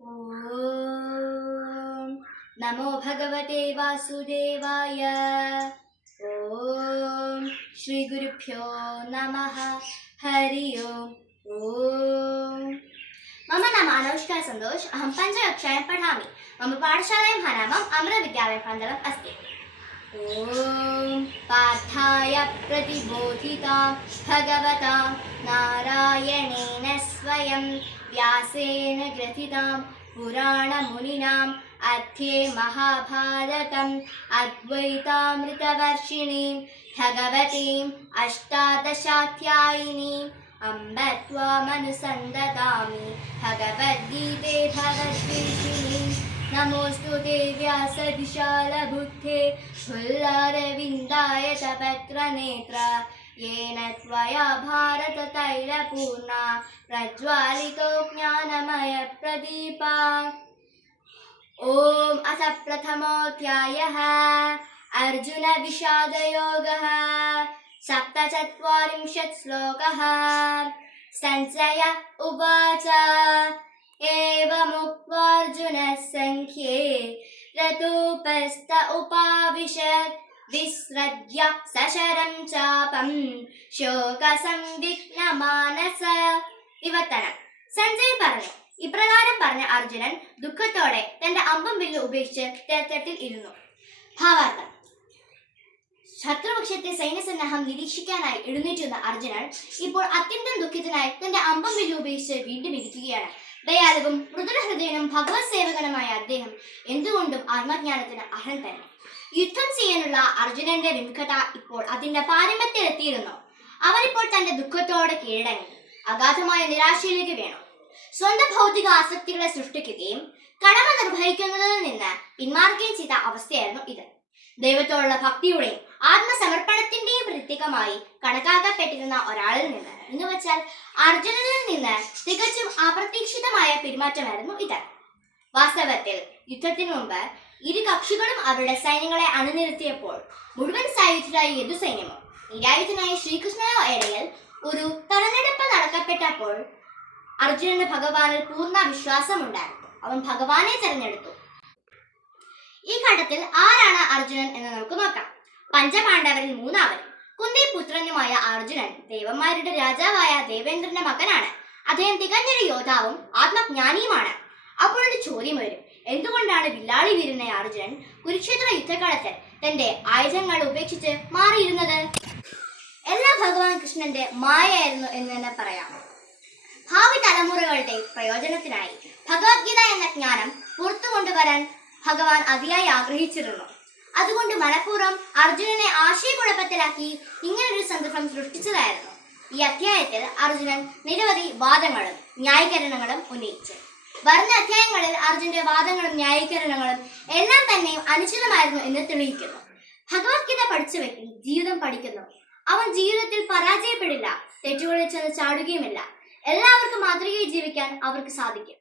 ഓം നമോ ഭഗവതേ വാസുദേവായ. ഓം ശ്രീ ഗുരുഭ്യോ നമഃ. ഹരി ഓം. ഓം मम नाम अनुष्का सन्तोष. अहं पञ्चकक्षायां पठामि. मम पाठशालायां नाम अमरविद्यालयपन्दलम् अस्ति. ॐ पार्थाय प्रतिबोधितां भगवता नारायणेन स्वयं व्यासेन ग्रथितां पुराणमुनिनाम् अध्ये महाभारतम् अद्वैतामृतवर्षिणीं भगवतीम् अष्टादशाध्यायिनीम् अम्ब त्वामनुसन्ददामि भगवद्गीते भगवद्गीतिनि. नमोऽस्तु ते व्यासविशालबुद्धे फुल्लारविन्दाय तपत्रनेत्र. येन त्वया भारततैलपूर्णा प्रज्वालितो ज्ञानमयप्रदीपा. ॐ अथ प्रथमोऽध्यायः. अर्जुनविषादयोगः. 47 श्लोकः. सञ्जय उवाच एवमुक्त्वार्जुनः सङ्ख्ये रथोपस्थ उपाविशत् विसृज्य सशरं चापं ശോകസംവിഘ്നമാനസ. വിവർത്തനം. സഞ്ജയ് പറഞ്ഞു, ഇപ്രകാരം പറഞ്ഞ അർജുനൻ ദുഃഖത്തോടെ തന്റെ അമ്പും വില്ലും ഉപേക്ഷിച്ച് തേർത്തട്ടിൽ ഇരുന്നു. ഭാവാർത്ഥം. ശത്രുപക്ഷത്തെ സൈന്യസന്നാഹം നിരീക്ഷിക്കാനായി എഴുന്നേറ്റുന്ന അർജുനൻ ഇപ്പോൾ അത്യന്തം ദുഃഖിതനായി തന്റെ അമ്പം വില്ലും ഉപേക്ഷിച്ച് വീണ്ടും ഇരിക്കുകയാണ്. ദയാലുവും മൃദുലഹൃദയനും ഭഗവത് സേവകനുമായ അദ്ദേഹം എന്തുകൊണ്ടും ആത്മജ്ഞാനത്തിന് അർഹൻ തന്നെ. യുദ്ധം ചെയ്യാനുള്ള അർജുനന്റെ വിമുഖത ഇപ്പോൾ അതിന്റെ പാരമ്യത്തിലെത്തിയിരുന്നു. അവനിപ്പോൾ തന്റെ ദുഃഖത്തോടെ കീഴടങ്ങി അഗാധമായ നിരാശയിലേക്ക് വീണു. സ്വന്തം ഭൗതിക ആസക്തികളെ സൃഷ്ടിക്കുകയും കടമ നിർവഹിക്കുന്നതിൽ നിന്ന് പിന്മാറുകയും ചെയ്ത അവസ്ഥയായിരുന്നു ഇത്. ദൈവത്തോടുള്ള ഭക്തിയുടെയും ആത്മസമർപ്പണത്തിന്റെയും പ്രതീകമായി കണക്കാക്കപ്പെട്ടിരുന്ന ഒരാളിൽ നിന്ന് എന്ന് വെച്ചാൽ അർജുനനിൽ നിന്ന് തികച്ചും അപ്രതീക്ഷിതമായ പെരുമാറ്റമായിരുന്നു ഇത്. വാസ്തവത്തിൽ യുദ്ധത്തിനു മുമ്പ് ഇരു കക്ഷികളും അവരുടെ സൈന്യങ്ങളെ അണിനിരത്തിയപ്പോൾ മുഴുവൻ സായുധരായ യദുസൈന്യമോ നിരായുധനായ ശ്രീകൃഷ്ണനോ ഇടയിൽ ഒരു തെരഞ്ഞെടുപ്പ് നടക്കപ്പെട്ടപ്പോൾ അർജുനന് ഭഗവാനിൽ പൂർണ്ണ വിശ്വാസമുണ്ടായിരുന്നു. അവൻ ഭഗവാനെ തെരഞ്ഞെടുത്തു. ഈ ഘട്ടത്തിൽ ആരാണ് അർജുനൻ എന്ന് നമുക്ക് നോക്കാം. പഞ്ചപാണ്ഡവരിൽ മൂന്നാമനും കുന്തിപുത്രനുമായ അർജുനൻ ദേവന്മാരുടെ രാജാവായ ദേവേന്ദ്രന്റെ മകനാണ്. അദ്ദേഹം തികഞ്ഞൊരു യോദ്ധാവും ആത്മജ്ഞാനിയുമാണ്. അപ്പോഴൊരു ചോദ്യം വരും, എന്തുകൊണ്ടാണ് വില്ലാളി വീരനായ അർജുനൻ കുരുക്ഷേത്ര യുദ്ധകാലത്ത് തന്റെ ആയുധങ്ങൾ ഉപേക്ഷിച്ച് മാറിയിരുന്നത്? എല്ലാം ഭഗവാൻ കൃഷ്ണന്റെ മായയായിരുന്നു എന്ന് തന്നെ പറയാം. ഭാവി തലമുറകളുടെ പ്രയോജനത്തിനായി ഭഗവത്ഗീത എന്ന ജ്ഞാനം പുറത്തു കൊണ്ടുവരാൻ ഭഗവാൻ അതിയായി ആഗ്രഹിച്ചിരുന്നു. അതുകൊണ്ട് മനഃപൂർവ്വം അർജുനനെ ആശയക്കുഴപ്പത്തിലാക്കി ഇങ്ങനൊരു സന്ദർഭം സൃഷ്ടിച്ചതായിരുന്നു. ഈ അധ്യായത്തിൽ അർജുനൻ നിരവധി വാദങ്ങളും ന്യായീകരണങ്ങളും ഉന്നയിച്ചു. വരുന്ന അധ്യായങ്ങളിൽ അർജുനന്റെ വാദങ്ങളും ന്യായീകരണങ്ങളും എല്ലാം തന്നെ അനുചിതമായിരുന്നു എന്ന് തെളിയിക്കുന്നു. ഭഗവത്ഗീത പഠിച്ച വ്യക്തി ജീവിതം പഠിക്കുന്നു. അവൻ ജീവിതത്തിൽ പരാജയപ്പെടില്ല, തെറ്റുകളിൽ ചെന്ന് ചാടുകയുമില്ല. എല്ലാവർക്കും മാതൃകയായി ജീവിക്കാൻ അവർക്ക് സാധിക്കും.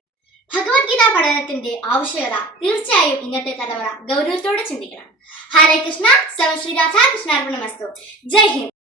ഭഗവത്ഗീത പഠനത്തിന്റെ ആവശ്യകത തീർച്ചയായും ഇന്നത്തെ തലമുറ ഗൗരവത്തോടെ ചിന്തിക്കണം. ഹരേ കൃഷ്ണ. സർവ്വശ്രീ രാധാകൃഷ്ണാർപ്പണമസ്തു. ജയ് ഹിന്ദ്.